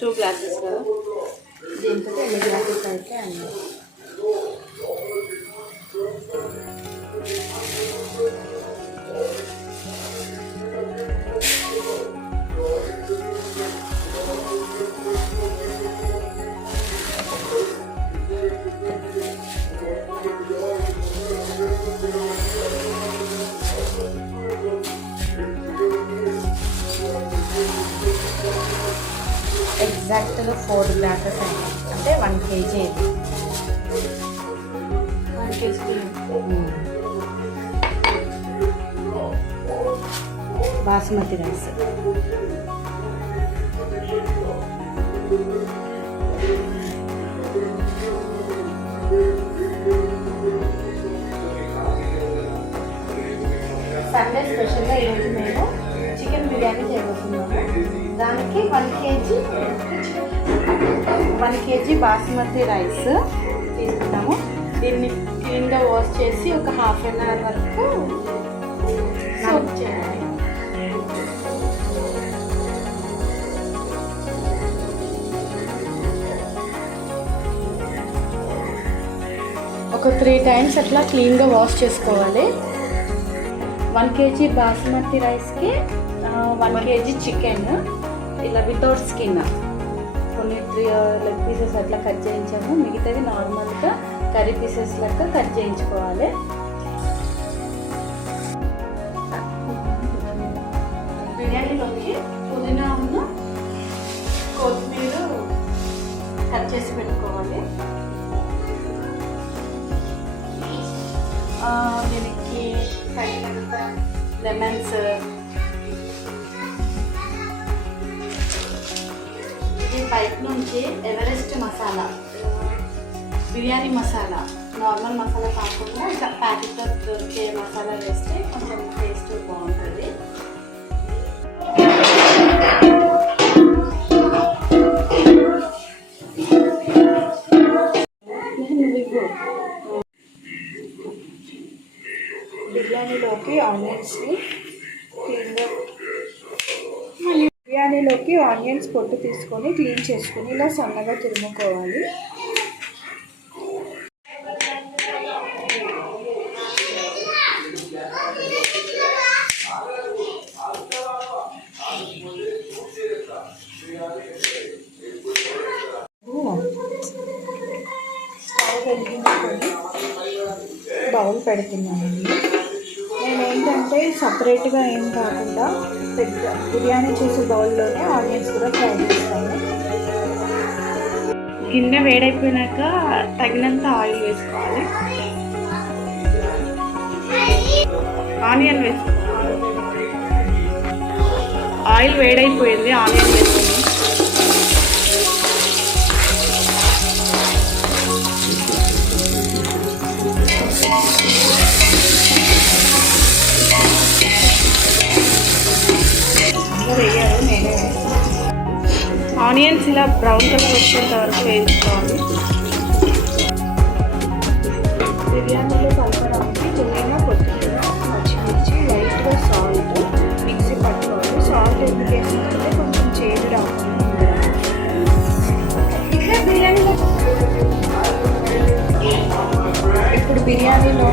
2 గ్లాసెస్ కదా, దీంతో ఎన్ని గ్లాసెస్ అయితే అన్నీ. ఎగ్జాక్ట్గా 4 గ్లాసెస్ అయింది, అంటే 1 kg ఇది. 1 kg బాస్మతి రైస్. సండే స్పెషల్గా ఈరోజు మేము చికెన్ బిర్యానీ చేయబోతున్నాము. దానికి 1 kg బాస్మతి రైస్ తీసుకున్నాము. దీన్ని క్లీన్గా వాష్ చేసి ఒక ½ an hour వరకు సోక్ చేయాలి. ఒక 3 times అట్లా క్లీన్గా వాష్ చేసుకోవాలి. 1 kg బాస్మతి రైస్కి 1 kg చికెన్ ఇలా వితౌట్ స్కిన్, కొన్ని 3 లెగ్ పీసెస్ అట్లా కట్ చేయించాము. మిగతావి నార్మల్గా కర్రీ పీసెస్ లెక్క కట్ చేయించుకోవాలి. బిర్యానీలోకి పుదీనా ఉన్న కొత్తిమీర కట్ చేసి పెట్టుకోవాలి. దీనికి తగినంత లెమన్స్, ఇది బయట నుంచి ఎవరెస్ట్ మసాలా, బిర్యానీ మసాలా, నార్మల్ మసాలా కాకుండా ఇట్లా ప్యాకెట్లో దొరికే మసాలా వేస్తే కొంచెం టేస్ట్ బాగుంటుంది. బిర్యానీలోకి ఆనియన్స్ పొట్టు తీసుకొని క్లీన్ చేసుకొని ఇలా సన్నగా తురుముకోవాలి. స్టవ్ వెలిగించుకొని బౌల్ పెడుతున్నానండి. నేను ఏంటంటే సపరేట్గా ఏం కాకుండా పెద్ద బిర్యానీ చేసే బౌల్లోనే ఆనియన్స్ కూడా ఫ్రై చేస్తాను. గిన్నె వేడైపోయినాక తగినంత ఆయిల్ వేసుకోవాలి. ఆనియన్ వేసుకోవాలి. ఆయిల్ వేడైపోయింది, ఆనియన్ వేసుకుని ఆనియన్స్ ఇలా బ్రౌన్ కలర్ వచ్చేంత వరకు వేయించుకోవాలి. బిర్యానీలో కలపడానికి పుదీనా, కొత్తిమీర, పచ్చిమిర్చి, లైట్గా సాల్ట్ మిక్సీ పట్టుకోవాలి. సాల్ట్ ఎందుకు వేసిందంటే కొంచెం చేదు రాకుండా. ఇప్పుడు బిర్యానీలో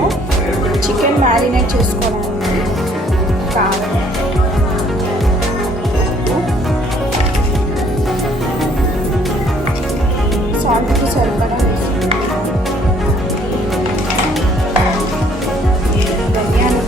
చికెన్ మ్యారినేట్ చేసుకోవడానికి కారం, సాల్ట్కి సరిపడా ధనియాలు,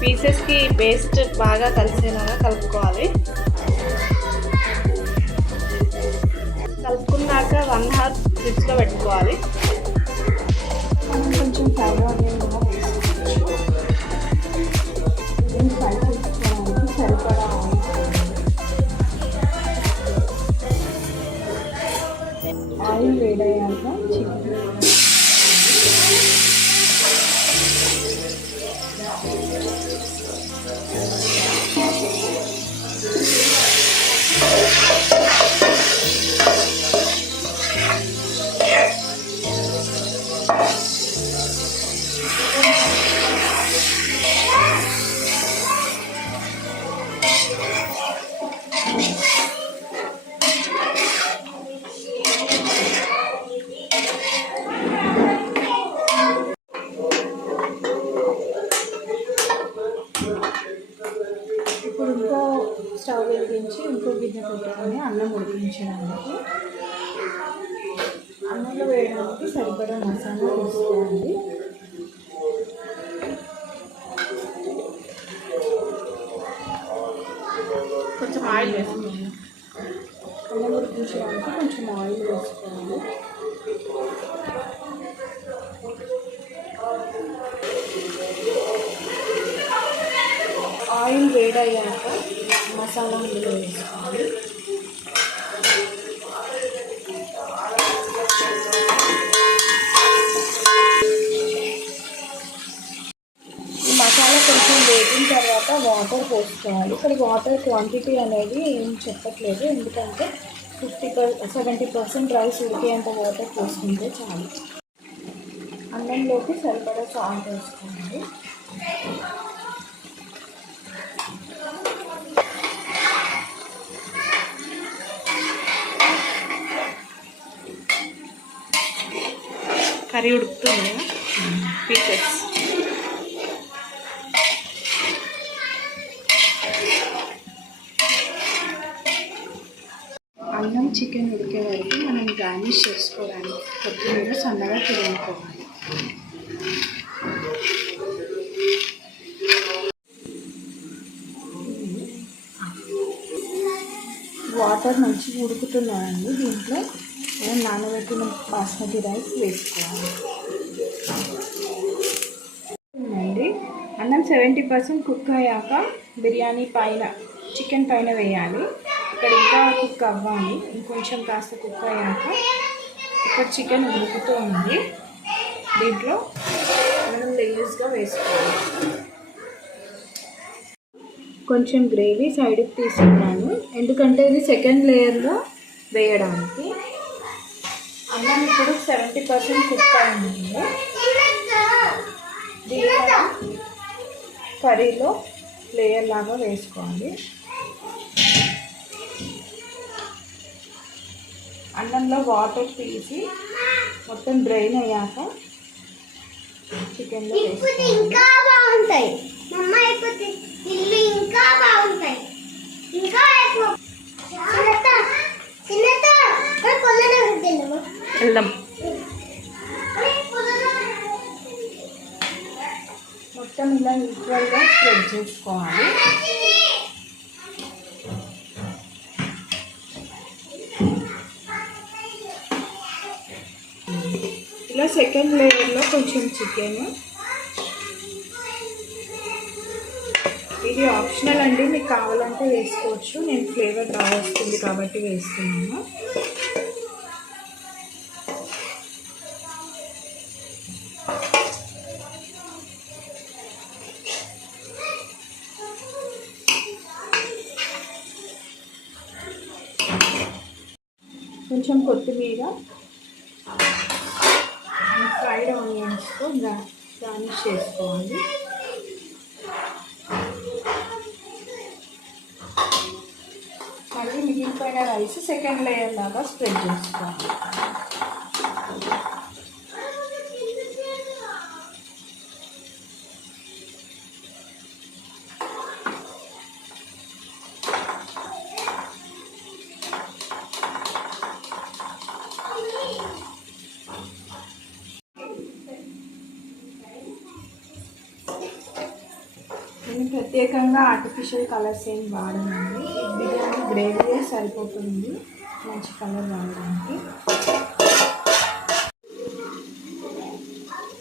పీసెస్కి పేస్ట్ బాగా కలిసేలాగా కలుపుకోవాలి. కలుపుకున్నాక 1 hour ఫ్రిడ్జ్లో పెట్టుకోవాలి. కొంచెం ఫ్రైడ్ ఆనియన్ కూడా వేసుకోవచ్చు. దీన్ని ఫ్రై చేసుకోవడానికి సరిపడా ఆయిల్ వేడయ్యాక చికెన్ ఇప్పుడు ఇంకో స్టవ్ వెలిగించి ఇంకో గిన్నె పెట్టుకొని అన్నం ఉడికించడానికి అన్నంలో వేయడానికి సరిపడా మసాలా వేసుకోవాలి. కొంచెం ఆయిల్ వేసుకోవాలి. అన్నం ఉడికించడానికి కొంచెం ఆయిల్ వేసుకోవాలి. ఆయిల్ వేడయ్యాక మసాలా అందులో వేసుకోవాలి. ఈ మసాలా కొంచెం వేగిన తర్వాత వాటర్ పోసుకోవాలి. ఇక్కడ వాటర్ క్వాంటిటీ అనేది ఏం చెప్పట్లేదు, ఎందుకంటే 70% రైస్ ఉడికేంత వాటర్ పోసుకుంటే చాలు. అన్నంలోకి సరిపడా సాల్ట్ వేసుకోవాలి. కర్రీ ఉడుకుతుంది పీసెస్. అన్నం చికెన్ ఉడికే వరకు మనం గార్నిష్ చేసుకోవడానికి కొత్తిమీర సన్నగా తురుముకోవాలి. వాటర్ మంచిగా ఉడుకుతున్నాయండి. దీంట్లో మనం నానబెట్టిన బాస్మతి రైస్ వేసుకోవాలి. అండి అన్నం 70% కుక్ అయ్యాక బిర్యానీ పైన చికెన్ పైన వేయాలి. ఇక్కడ ఇంకా కుక్ అవ్వాలి. ఇంకొంచెం కాస్త కుక్ అయ్యాక ఇక్కడ చికెన్ ఉడుకుతూ ఉంది. దీంట్లో మనం లేయర్స్గా వేసుకోవాలి. కొంచెం గ్రేవీ సైడ్కి తీసుకున్నాను, ఎందుకంటే ఇది సెకండ్ లేయర్లో వేయడానికి. అన్నం ఇప్పుడు 70% కుక్ అయింది. దీంట్లో కర్రీలో లేయర్ లాగా వేసుకోవాలి. అన్నంలో వాటర్ తీసి మొత్తం డ్రైన్ అయ్యాక చికెన్లో వేసుకోవాలి. ఇంకా బాగుంటాయి ఇంకా బాగుంటాయి. ఇంకా వెళ్దాం. మొత్తం ఇలా ఈక్వల్గా స్ప్రెడ్ చేసుకోవాలి. ఇలా సెకండ్ లేయర్లో కొంచెం చికెన్, ఇది ఆప్షనల్ అండి, మీకు కావాలంటే వేసుకోవచ్చు. నేను ఫ్లేవర్ బాగా వస్తుంది కాబట్టి వేస్తున్నాను. కొంచెం కొత్తిమీర, ఫ్రైడ్ ఆనియన్స్తో గార్నిష్ చేసుకోవాలి. మళ్ళీ మిగిలిపోయిన రైస్ సెకండ్ లేయర్ లాగా స్ప్రెడ్ చేసుకోవాలి. మేము ప్రత్యేకంగా ఆర్టిఫిషియల్ కలర్స్ ఏం వాడమండి. ఈ బిర్యానీ గ్రేవీయే సరిపోతుంది మంచి కలర్ రావడానికి.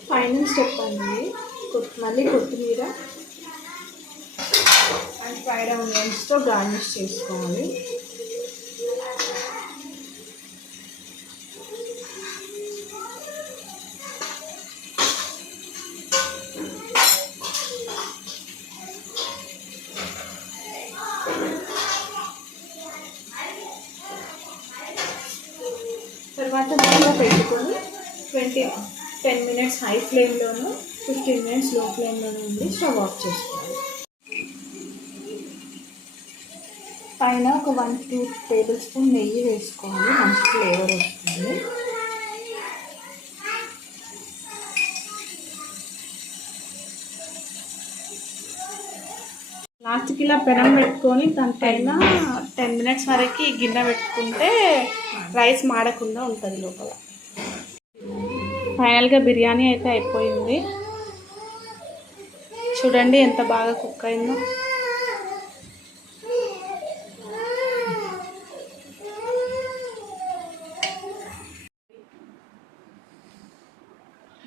ఫైనల్ స్టెప్ అండి, మళ్ళీ కొత్తిమీర అండ్ ఫ్రైడ్ ఆనియన్స్తో గార్నిష్ చేసుకోవాలి. తర్వాత మూత పెట్టుకొని 10 మినిట్స్ హై ఫ్లేమ్లోను 15 మినిట్స్ లో ఫ్లేమ్లోనూ ఉండి స్టవ్ ఆఫ్ చేసుకోవాలి. పైన ఒక 1-2 టేబుల్ స్పూన్ నెయ్యి వేసుకోవాలి, మంచి ఫ్లేవర్ వస్తుంది. లాస్ట్కి ఇలా పెనం పెట్టుకొని దానిపైన 10 మినిట్స్ వరకు ఈ గిన్నె పెట్టుకుంటే రైస్ మాడకుండా ఉంటుంది లోపల. ఫైనల్గా బిర్యానీ అయితే అయిపోయింది. చూడండి ఎంత బాగా కుక్ అయిందో.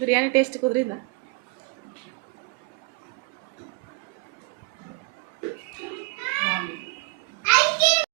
బిర్యానీ టేస్ట్ కుదిరిందా?